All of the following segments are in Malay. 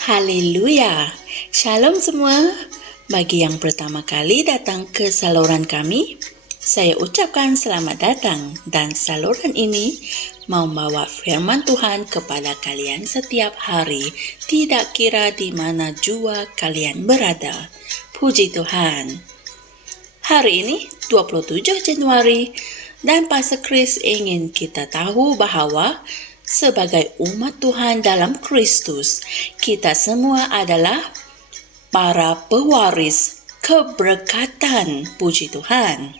Haleluya. Shalom semua. Bagi yang pertama kali datang ke saluran kami, saya ucapkan selamat datang, dan saluran ini membawa firman Tuhan kepada kalian setiap hari, tidak kira di mana jua kalian berada. Puji Tuhan. Hari ini 27 Januari, dan Pastor Chris ingin kita tahu bahawa sebagai umat Tuhan dalam Kristus, kita semua adalah para pewaris keberkatan. Puji Tuhan.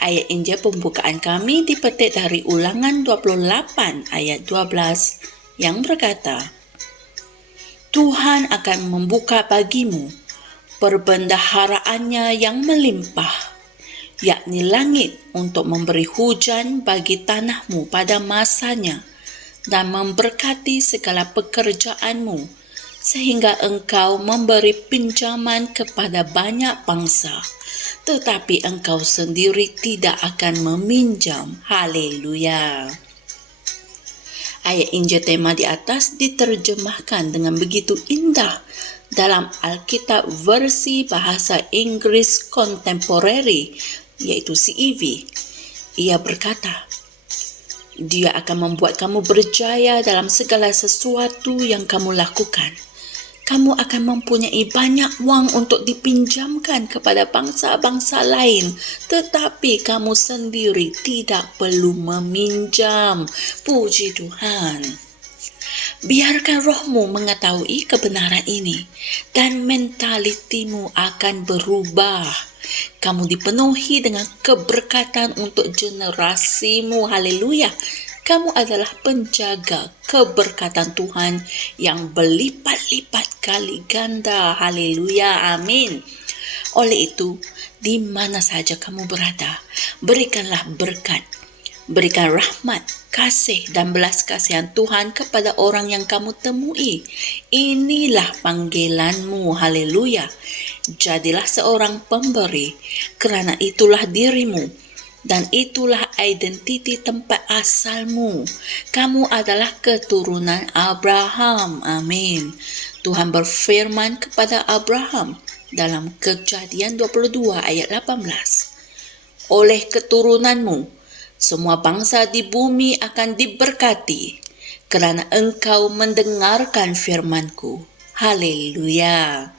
Ayat Injil pembukaan kami dipetik dari Ulangan 28 ayat 12 yang berkata, Tuhan akan membuka bagimu perbendaharaannya yang melimpah, yakni langit untuk memberi hujan bagi tanahmu pada masanya dan memberkati segala pekerjaanmu, sehingga engkau memberi pinjaman kepada banyak bangsa, tetapi engkau sendiri tidak akan meminjam. Haleluya. Ayat Injil tema di atas diterjemahkan dengan begitu indah dalam Alkitab versi bahasa Inggris Contemporary, yaitu CEV. Ia berkata, Dia akan membuat kamu berjaya dalam segala sesuatu yang kamu lakukan. Kamu akan mempunyai banyak wang untuk dipinjamkan kepada bangsa-bangsa lain, tetapi kamu sendiri tidak perlu meminjam. Puji Tuhan. Biarkan rohmu mengetahui kebenaran ini, dan mentalitimu akan berubah. Kamu dipenuhi dengan keberkatan untuk generasimu. Haleluya. Kamu adalah penjaga keberkatan Tuhan yang berlipat-lipat kali ganda. Haleluya. Amin. Oleh itu, di mana saja kamu berada, berikanlah berkat. Berikan rahmat, kasih dan belas kasihan Tuhan kepada orang yang kamu temui. Inilah panggilanmu. Haleluya. Jadilah seorang pemberi, kerana itulah dirimu dan itulah identiti tempat asalmu. Kamu adalah keturunan Abraham. Amin. Tuhan berfirman kepada Abraham dalam Kejadian 22 ayat 18. Oleh keturunanmu, semua bangsa di bumi akan diberkati, kerana engkau mendengarkan firman-Ku. Haleluya.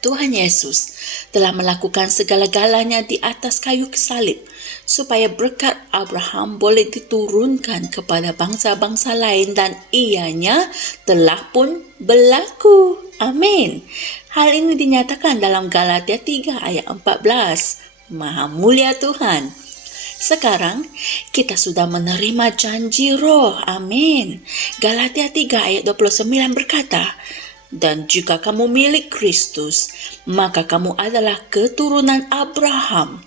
Tuhan Yesus telah melakukan segala-galanya di atas kayu salib, supaya berkat Abraham boleh diturunkan kepada bangsa-bangsa lain, dan ianya telah pun berlaku. Amin. Hal ini dinyatakan dalam Galatia 3 ayat 14. Maha mulia Tuhan. Sekarang kita sudah menerima janji roh. Amin. Galatia 3 ayat 29 berkata, dan jika kamu milik Kristus, maka kamu adalah keturunan Abraham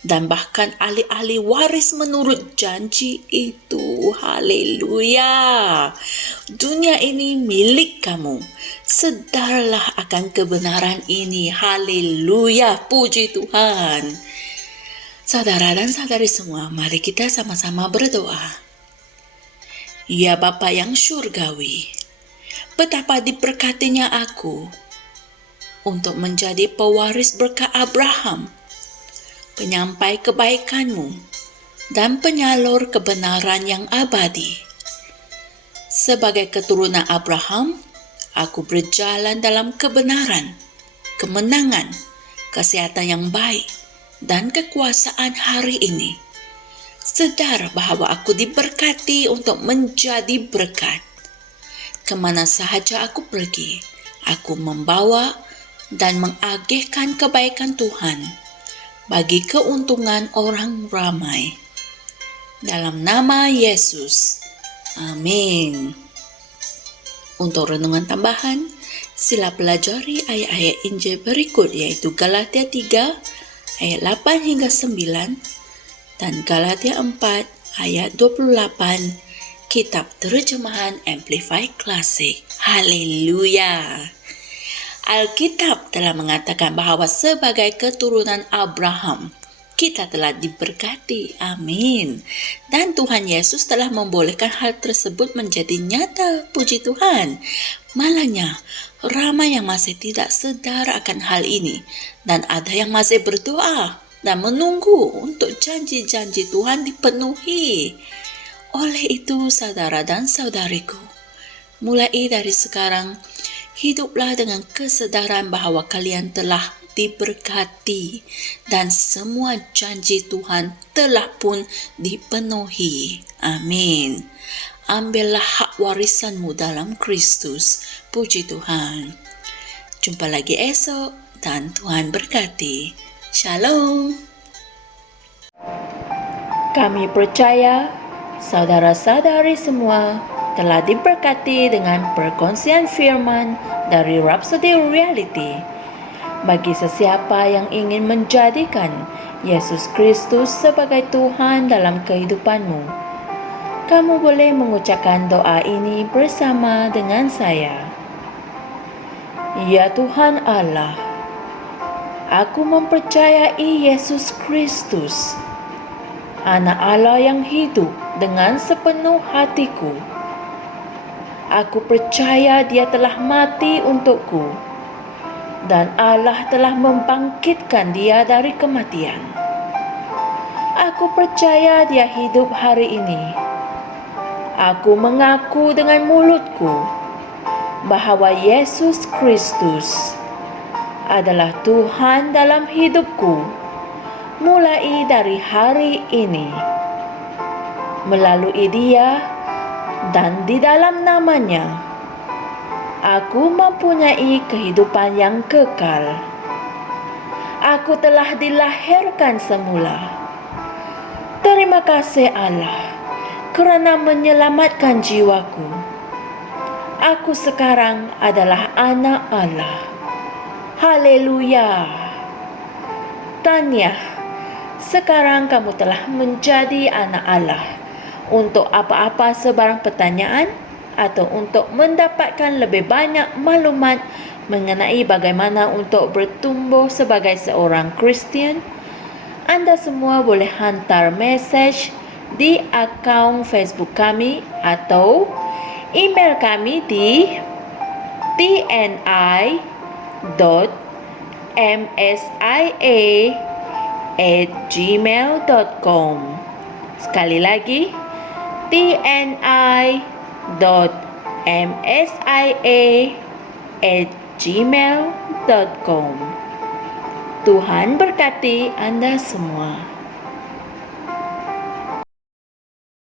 dan bahkan ahli-ahli waris menurut janji itu. Haleluya. Dunia ini milik kamu. Sedarlah akan kebenaran ini. Haleluya. Puji Tuhan. Saudara dan saudari semua, mari kita sama-sama berdoa. Ya Bapa yang syurgawi, betapa diberkatinya aku untuk menjadi pewaris berkat Abraham, penyampai kebaikan-Mu, dan penyalur kebenaran yang abadi. Sebagai keturunan Abraham, aku berjalan dalam kebenaran, kemenangan, kesehatan yang baik, dan kekuasaan hari ini. Sedar bahawa aku diberkati untuk menjadi berkat. Kemana sahaja aku pergi, aku membawa dan mengagihkan kebaikan Tuhan bagi keuntungan orang ramai. Dalam nama Yesus. Amin. Untuk renungan tambahan, sila pelajari ayat-ayat Injil berikut, yaitu Galatia 3 ayat 8 hingga 9 dan Galatia 4 ayat 28, Kitab Terjemahan Amplified Classic. Haleluya. Alkitab telah mengatakan bahawa sebagai keturunan Abraham, kita telah diberkati. Amin. Dan Tuhan Yesus telah membolehkan hal tersebut menjadi nyata. Puji Tuhan. Malahnya, ramai yang masih tidak sadar akan hal ini, dan ada yang masih berdoa dan menunggu untuk janji-janji Tuhan dipenuhi. Oleh itu, saudara dan saudariku, mulai dari sekarang, hiduplah dengan kesadaran bahwa kalian telah diberkati dan semua janji Tuhan telah pun dipenuhi. Amin. Ambillah hak warisanmu dalam Kristus. Puji Tuhan. Jumpa lagi esok dan Tuhan berkati. Shalom. Kami percaya saudara-saudari semua telah diberkati dengan perkongsian firman dari Rhapsody Reality. Bagi sesiapa yang ingin menjadikan Yesus Kristus sebagai Tuhan dalam kehidupanmu, kamu boleh mengucapkan doa ini bersama dengan saya. Ya Tuhan Allah, aku mempercayai Yesus Kristus, Anak Allah yang hidup dengan sepenuh hatiku. Aku percaya Dia telah mati untukku, dan Allah telah membangkitkan Dia dari kematian. Aku percaya Dia hidup hari ini. Aku mengaku dengan mulutku bahwa Yesus Kristus adalah Tuhan dalam hidupku mulai dari hari ini. Melalui Dia dan di dalam nama-Nya, aku mempunyai kehidupan yang kekal. Aku telah dilahirkan semula. Terima kasih Allah kerana menyelamatkan jiwaku. Aku sekarang adalah anak Allah. Haleluya. Tanya, sekarang kamu telah menjadi anak Allah. Untuk apa-apa sebarang pertanyaan atau untuk mendapatkan lebih banyak maklumat mengenai bagaimana untuk bertumbuh sebagai seorang Kristian, Anda semua boleh hantar mesej di akaun Facebook kami atau email kami di tni.msia@gmail.com. Sekali lagi, tni.msia@gmail.com. Tuhan berkati Anda semua.